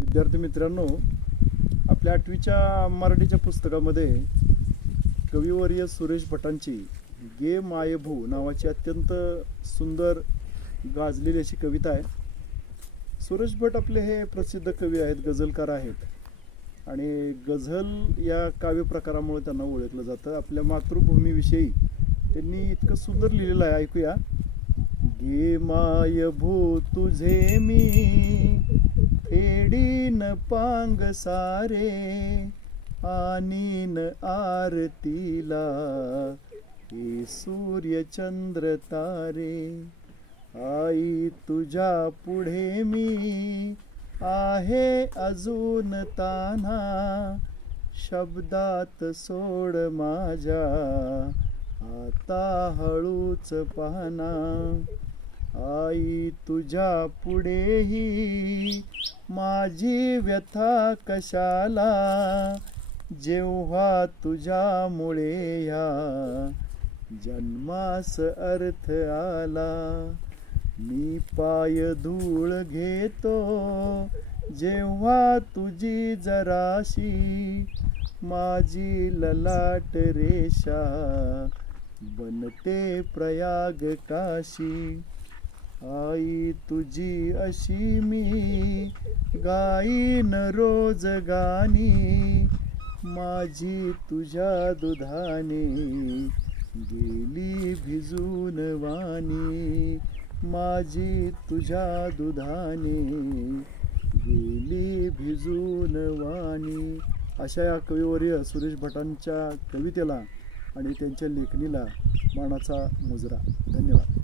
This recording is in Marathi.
विद्यार्थी मित्रांनो आपल्या आठवीच्या मराठीच्या पुस्तकामध्ये कविवर्य सुरेश भटांची गे मायभू नावाची अत्यंत सुंदर गाजलेली अशी कविता आहे. सुरेश भट आपले हे प्रसिद्ध कवी आहेत गझलकार आहेत. आणि गझल या काव्य प्रकारामुळे त्यांना ओळखलं जातं. आपल्या मातृभूमीविषयी त्यांनी इतकं सुंदर लिहिलेलं आहे ऐकूया. गे माय भू तुझे मी फेडीन पांग सारे आनीन आरतीला हे सूर्य चंद्र तारे. आई तुझ्या पुढे मी आहे अजून तान्हा. शब्दात सोड माझ्या आता हळूच पाहना. आई तुझ्या पुढेही माझी व्यथा कशाला? जेव्हा तुझ्यामुळे या जन्मास अर्थ आला मी पाय धूळ घेतो. जेव्हा तुझी जराशी माझी ललाट रेषा बनते प्रयाग काशी. आई तुझी अशी मी गाईन रोज गाणी. माझी तुझ्या दुधाने गेली भिजून वाणी. माझी तुझ्या दुधाने गेली भिजून वाणी. अशा या कविवर्य सुरेश भटांच्या कवितेला आणि त्यांच्या लेखणीला मानाचा मुजरा. धन्यवाद.